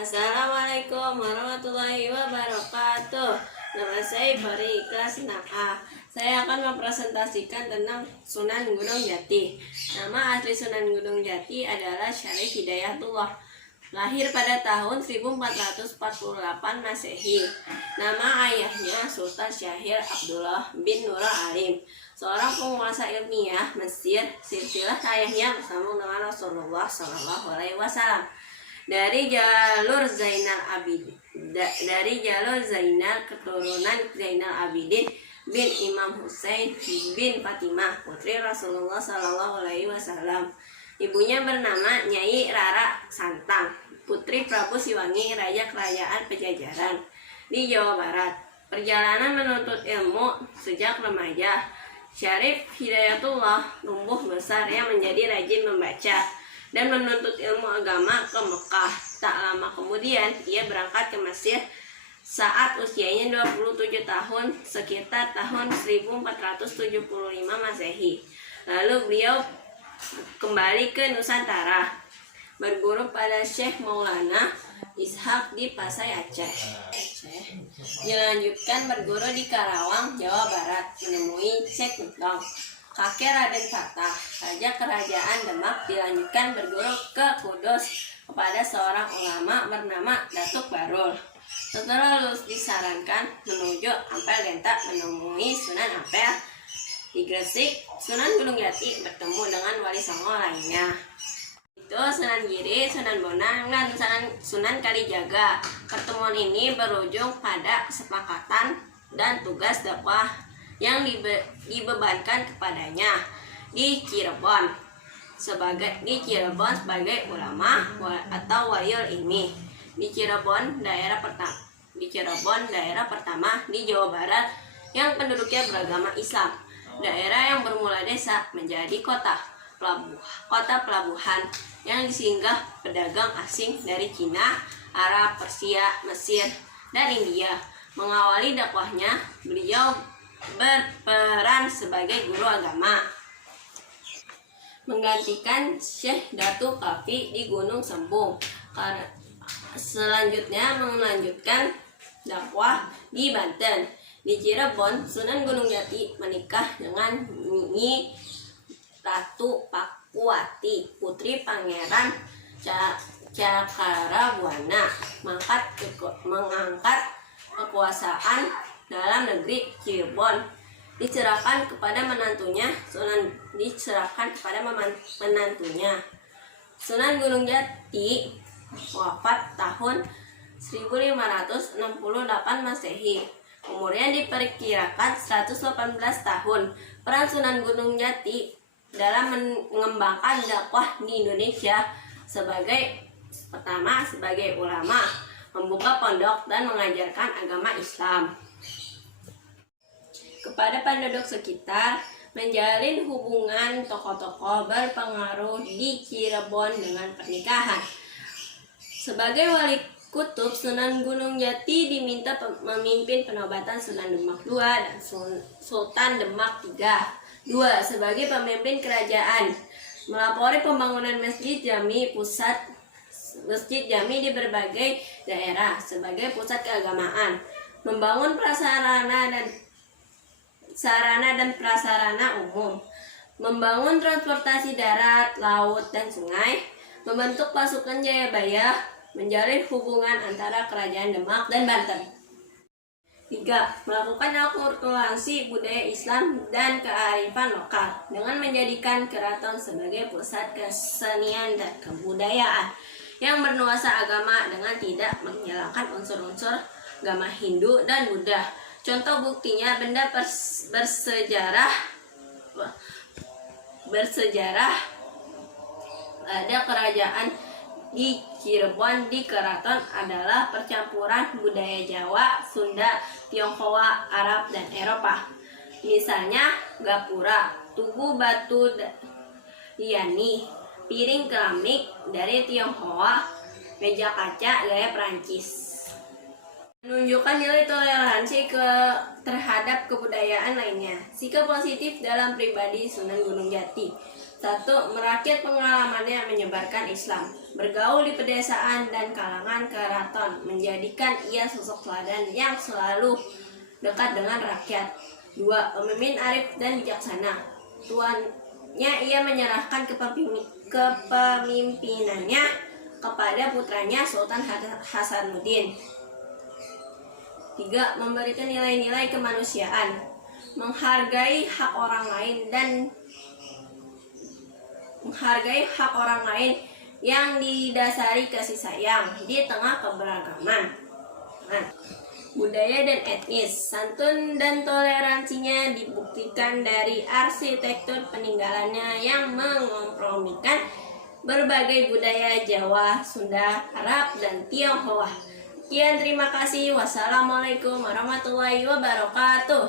Assalamualaikum warahmatullahi wabarakatuh. Nama saya Fari, kelas 6A. Saya akan mempresentasikan tentang Sunan Gunung Jati. Nama asli Sunan Gunung Jati adalah Syarif Hidayatullah. Lahir pada tahun 1448 Masehi. Nama ayahnya Sultan Syahir Abdullah bin Nurul Alim, seorang penguasa ilmiah Mesir. Silsilah ayahnya bersambung dengan Rasulullah SAW. Dari jalur Zainal keturunan Zainal Abidin bin Imam Husain bin Fatimah, putri Rasulullah SAW. Ibunya bernama Nyai Rara Santang, putri Prabu Siwangi, Raja Kerajaan Pajajaran di Jawa Barat. Perjalanan menuntut ilmu sejak remaja, Syarif Hidayatullah tumbuh besar yang menjadi rajin membaca dan menuntut ilmu agama ke Mekah. Tak lama kemudian ia berangkat ke Mesir saat usianya 27 tahun, sekitar tahun 1475 Masehi. Lalu beliau kembali ke Nusantara, berguru pada Syekh Maulana Ishaq di Pasai Aceh. Dilanjutkan berguru di Karawang, Jawa Barat, menemui Syekh Untong, kakek Raden Fatah, Raja Kerajaan Demak. Dilanjutkan berguru ke Kudus kepada seorang ulama bernama Datuk Barul. Setelah lulus disarankan menuju Ampel Genta, menemui Sunan Ampel. Di Gresik, Sunan Gunung Jati bertemu dengan wali songo lainnya, itu Sunan Giri, Sunan Bonang, dan Sunan Kalijaga. Pertemuan ini berujung pada kesepakatan dan tugas dakwah yang dibebankan kepadanya di Cirebon sebagai ulama atau waliul ilmi. Di Cirebon daerah pertama di Jawa Barat yang penduduknya beragama Islam. Daerah yang bermula desa menjadi kota pelabuhan yang disinggah pedagang asing dari Cina, Arab, Persia, Mesir, dan India. Mengawali dakwahnya, beliau berperan sebagai guru agama, menggantikan Syekh Datu Kafi di Gunung Sembung. Selanjutnya melanjutkan dakwah di Banten. Di Cirebon, Sunan Gunung Jati menikah dengan Nyi Ratu Pakuwati, putri Pangeran Cakrabuana, mengangkat kekuasaan dalam negeri Cirebon diserahkan kepada menantunya. Sunan Gunung Jati wafat tahun 1568 Masehi. Umurnya diperkirakan 118 tahun. Peran Sunan Gunung Jati dalam mengembangkan dakwah di Indonesia sebagai ulama, membuka pondok dan mengajarkan agama Islam kepada penduduk sekitar, menjalin hubungan tokoh-tokoh berpengaruh di Cirebon dengan pernikahan. Sebagai wali kutub, Sunan Gunung Jati diminta memimpin penobatan Sunan Demak II dan Sultan Demak II sebagai pemimpin kerajaan, melapori pembangunan masjid jami di berbagai daerah sebagai pusat keagamaan, membangun sarana dan prasarana umum, membangun transportasi darat, laut, dan sungai, membentuk pasukan Jayabaya, menjalin hubungan antara kerajaan Demak dan Banten. 3. Melakukan akulturasi budaya Islam dan kearifan lokal dengan menjadikan keraton sebagai pusat kesenian dan kebudayaan yang bernuansa agama dengan tidak menghilangkan unsur-unsur agama Hindu dan Buddha. Contoh buktinya benda bersejarah ada kerajaan di Cirebon di keraton adalah percampuran budaya Jawa, Sunda, Tionghoa, Arab, dan Eropa. Misalnya gapura, tugu batu liani, piring keramik dari Tionghoa, meja kaca gaya Prancis. Menunjukkan nilai toleransi terhadap kebudayaan lainnya. Sikap positif dalam pribadi Sunan Gunung Jati. 1. Merakit pengalamannya menyebarkan Islam, bergaul di pedesaan dan kalangan keraton, menjadikan ia sosok teladan yang selalu dekat dengan rakyat. 2. Pemimpin arif dan bijaksana. Tuannya ia menyerahkan kepemimpinannya kepada putranya Sultan Hasanuddin. 3. Memberikan nilai-nilai kemanusiaan, menghargai hak orang lain yang didasari kasih sayang di tengah keberagaman. Budaya dan etnis. Santun dan toleransinya dibuktikan dari arsitektur peninggalannya yang mengkompromikan berbagai budaya Jawa, Sunda, Arab, dan Tionghoa. Sekian, terima kasih. Wassalamualaikum warahmatullahi wabarakatuh.